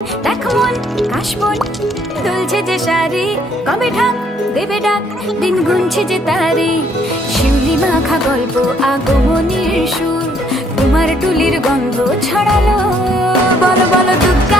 দেখ মন কাশবন দুলছে যে শাড়ি, কবে ঢাক দেবে ডাক, দিন গুনছে যে তারি। শিউলি মাখা গল্প আগমনীর সুর, তোমার টুলির গন্ধ ছড়ালো। বলো বলো দুর্গা